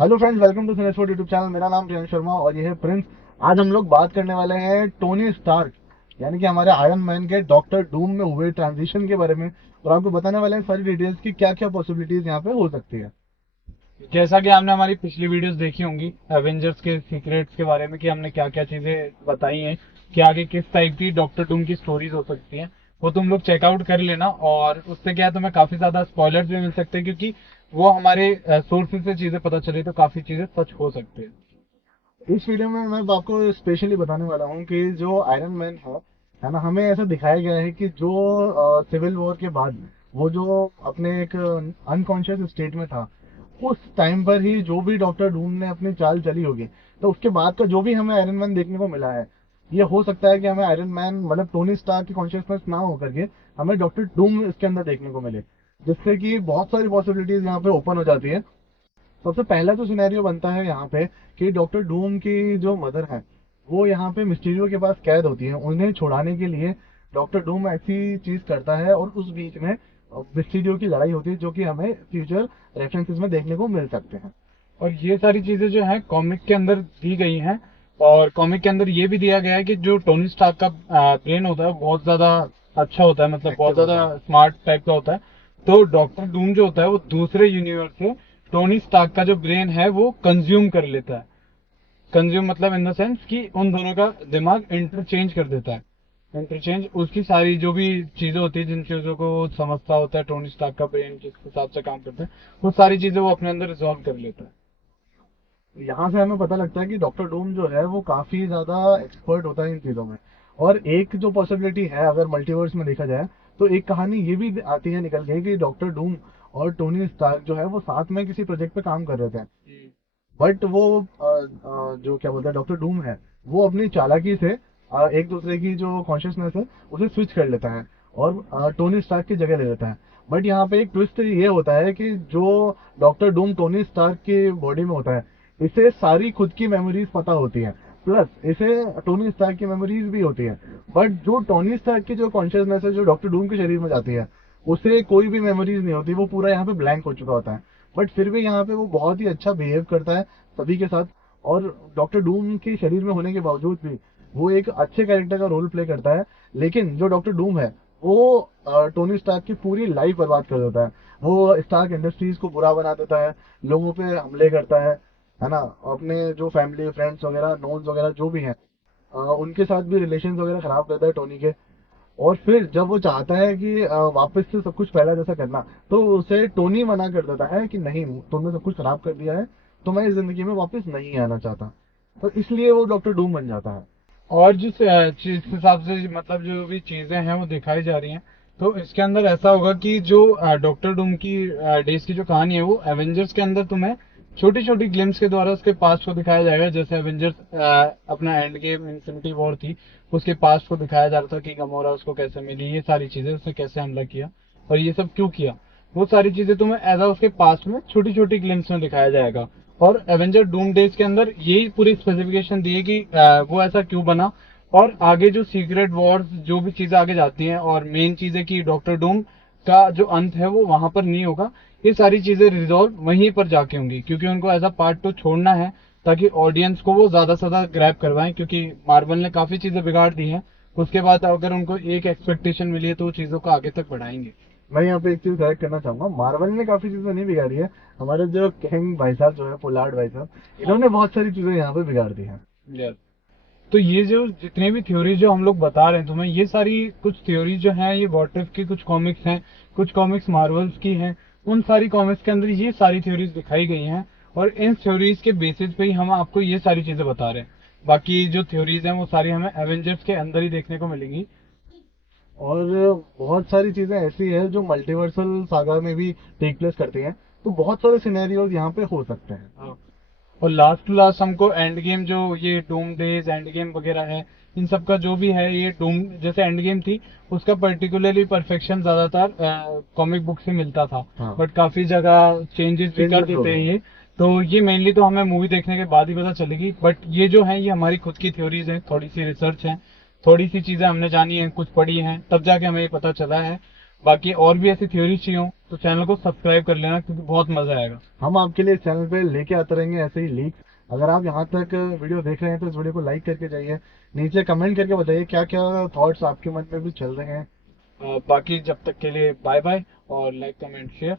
Hello friends, welcome to Cinesport YouTube channel. मेरा नाम प्रियांश शर्मा और ये है प्रिंस। आज हम लोग बात करने वाले हैं टोनी स्टार्क यानी कि हमारे आयरन मैन के डॉक्टर डूम में हुए ट्रांजिशन के बारे में, और आपको बताने वाले हैं सारी डिटेल्स की क्या क्या पॉसिबिलिटीज यहाँ पे हो सकती है। जैसा कि आपने हमारी पिछली वीडियोस देखी होंगी एवेंजर्स के सीक्रेट्स के बारे में कि हमने क्या क्या चीजें बताई हैं कि आगे किस टाइप की डॉक्टर डूम की स्टोरीज हो सकती हैं, वो तुम लोग चेकआउट कर लेना। और उससे क्या है, तुम्हें काफी ज्यादा स्पॉयलर्स भी मिल सकते हैं क्योंकि वो हमारे सोर्सेज से चीजें पता चली तो काफी चीजें सच हो सकती है। इस वीडियो में मैं आपको स्पेशली बताने वाला हूँ कि जो आयरन मैन है ना, हमें ऐसा दिखाया गया है कि जो सिविल वॉर के बाद वो जो अपने एक अनकॉन्शियस स्टेट में था, उस टाइम पर ही जो भी डॉक्टर डूम ने अपनी चाल चली होगी, तो उसके बाद का जो भी हमें आयरन मैन देखने को मिला है, ये हो सकता है कि हमें आयरन मैन मतलब टोनी स्टार्क की कॉन्शियसनेस ना हो करके हमें डॉक्टर डूम इसके अंदर देखने को मिले, जिससे कि बहुत सारी पॉसिबिलिटीज यहाँ पे ओपन हो जाती है। सबसे पहला जो सिनेरियो बनता है यहाँ पे कि डॉक्टर डूम की जो मदर है वो यहाँ पे मिस्टीरियो के पास कैद होती है। उन्हें छुड़ाने के लिए डॉक्टर डूम ऐसी चीज करता है और उस बीच में मिस्टीरियो की लड़ाई होती है, जो कि हमें फ्यूचर रेफरेंसेस में देखने को मिल सकते हैं। और ये सारी चीजें जो है कॉमिक के अंदर दी गई हैं। और कॉमिक के अंदर ये भी दिया गया है कि जो टोनी स्टार्क का ब्रेन होता है वो बहुत ज्यादा अच्छा होता है, मतलब बहुत एक्टिव होता ज्यादा है। स्मार्ट टाइप का होता है। तो डॉक्टर डूम जो होता है वो दूसरे यूनिवर्स से टोनी स्टार्क का जो ब्रेन है वो कंज्यूम कर लेता है। कंज्यूम मतलब इन द सेंस कि उन दोनों का दिमाग इंटरचेंज कर देता है। इंटरचेंज उसकी सारी जो भी चीजें होती है, जिन चीजों को वो समझता होता है, टोनी स्टार्क का ब्रेन जिस हिसाब से काम करता है, वो सारी चीजें वो अपने अंदर रिजॉल्व कर लेता है। यहाँ से हमें पता लगता है कि डॉक्टर डूम जो है वो काफी ज्यादा एक्सपर्ट होता है इन चीजों में। और एक जो पॉसिबिलिटी है, अगर मल्टीवर्स में देखा जाए, तो एक कहानी ये भी आती है निकल के कि डॉक्टर डूम और टोनी स्टार्क जो है वो साथ में किसी प्रोजेक्ट पे काम कर रहे थे। बट वो जो क्या बोलते हैं डॉक्टर डूम है, वो अपनी चालाकी से एक दूसरे की जो कॉन्शियसनेस है उसे स्विच कर लेता है और टोनी स्टार्क की जगह ले लेता है। बट यहाँ पे एक ट्विस्ट ये होता है कि जो डॉक्टर डूम टोनी स्टार्क की बॉडी में होता है, इसे सारी खुद की मेमोरीज पता होती है, प्लस इसे टोनी स्टार्क की मेमोरीज भी होती है। बट जो टोनी स्टार्क की जो कॉन्शियसनेस है जो डॉक्टर डूम के शरीर में जाती है, उसे कोई भी मेमोरीज नहीं होती, वो पूरा यहाँ पे ब्लैंक हो चुका होता है। बट फिर भी यहाँ पे वो बहुत ही अच्छा बिहेव करता है सभी के साथ। और डॉक्टर डूम के शरीर में होने के बावजूद भी वो एक अच्छे कैरेक्टर का रोल प्ले करता है। लेकिन जो डॉक्टर डूम है वो टोनी स्टार्क की पूरी लाइफ बर्बाद कर देता है। वो स्टार्क इंडस्ट्रीज को बुरा बना देता है, लोगों पे हमले करता है ना। अपने जो फैमिली फ्रेंड्स वगैरह नोन्स वगैरह जो भी हैं, उनके साथ भी रिलेशन वगैरह खराब करता है टोनी के। और फिर जब वो चाहता है कि वापस से सब कुछ पहला जैसा करना, तो उसे टोनी मना कर देता है कि नहीं, तुमने सब कुछ खराब कर दिया है, तो मैं इस जिंदगी में वापस नहीं आना चाहता। तो इसलिए वो डॉक्टर डूम बन जाता है। और जिस चीज हिसाब से मतलब जो भी चीजें हैं वो दिखाई जा रही हैं, तो इसके अंदर ऐसा होगा कि जो डॉक्टर डूम की डेज की जो कहानी है वो एवेंजर्स के अंदर तुम्हें छोटी छोटी ग्लिम्स के द्वारा उसके पास्ट को दिखाया जाएगा। जैसे एवेंजर्स अपना एंड गेम इन्फिनिटी वॉर थी, उसके पास्ट को दिखाया जा रहा था कि गमोरा उसको कैसे मिली, ये सारी चीजें, उसने कैसे हमला किया और ये सब क्यों किया। वो सारी चीजें तुम्हें एज उसके पास्ट में छोटी छोटी ग्लिम्स में दिखाया जाएगा। और एवेंजर डूम डेज के अंदर यही पूरी स्पेसिफिकेशन दी है कि वो ऐसा क्यों बना। और आगे जो सीक्रेट वॉर्स जो भी चीजें आगे जाती हैं, और मेन चीज है कि डॉक्टर डूम का जो अंत है वो वहां पर नहीं होगा। ये सारी चीजें रिजॉल्व वहीं पर जाके होंगी क्योंकि उनको एज अ पार्ट टू छोड़ना है ताकि ऑडियंस को वो ज्यादा से ज्यादा ग्रैब करवाएं, क्योंकि मार्वल ने काफी चीजें बिगाड़ दी हैं। उसके बाद अगर उनको एक एक्सपेक्टेशन मिली है तो वो चीजों को आगे तक बढ़ाएंगे। मैं यहाँ पे एक चीज करेक्ट करना चाहूंगा, मार्वल ने काफी चीजें नहीं बिगाड़ी है। हमारे जो किंग भाई साहब जो है, पोलार्ड भाई साहब, इन्होंने बहुत सारी चीजें यहाँ पे बिगाड़ दी हैं। Yes. तो ये जो जितने भी थ्योरीज जो हम लोग बता रहे हैं तुम्हें, ये सारी कुछ थ्योरीज जो हैं ये व्हाट इफ की कुछ कॉमिक्स हैं, कुछ कॉमिक्स मार्वल्स की हैं। उन सारी कॉमिक्स के अंदर ये सारी थ्योरीज दिखाई गई हैं और इन थ्योरीज के बेसिस पे ही हम आपको ये सारी चीजें बता रहे हैं। बाकी जो थ्योरीज हैं वो सारी हमें एवेंजर्स के अंदर ही देखने को मिलेंगी। और बहुत सारी चीजें ऐसी है जो मल्टीवर्सल सागा में भी टेक प्लेस करती हैं। तो बहुत सारे सिनेरियोज यहाँ पे हो सकते हैं। हाँ। और लास्ट टू लास्ट हमको एंड गेम जो ये डूम डेज एंड गेम वगैरह है, इन सब का जो भी है, ये डूम जैसे एंड गेम थी उसका पर्टिकुलरली परफेक्शन ज्यादातर कॉमिक बुक से मिलता था। हाँ, बट काफी जगह चेंजेस भी कर चेंजेस हो देते हैं गए। ये। तो ये मेनली तो हमें मूवी देखने के बाद ही पता चलेगी, बट ये जो है ये हमारी खुद की थ्योरीज हैं, थोड़ी सी रिसर्च है, थोड़ी सी चीजें हमने जानी है, कुछ पढ़ी हैं, तब जाके हमें ये पता चला है। बाकी और भी ऐसी थ्योरीज चाहिए हो तो चैनल को सब्सक्राइब कर लेना, क्योंकि बहुत मजा आएगा। हम आपके लिए इस चैनल पे लेके आते रहेंगे ऐसे ही लीक्स। अगर आप यहाँ तक वीडियो देख रहे हैं तो इस वीडियो को लाइक करके जाइए, नीचे कमेंट करके बताइए क्या क्या थॉट्स आपके मन में भी चल रहे हैं। बाकी जब तक के लिए बाय बाय, और लाइक कमेंट शेयर।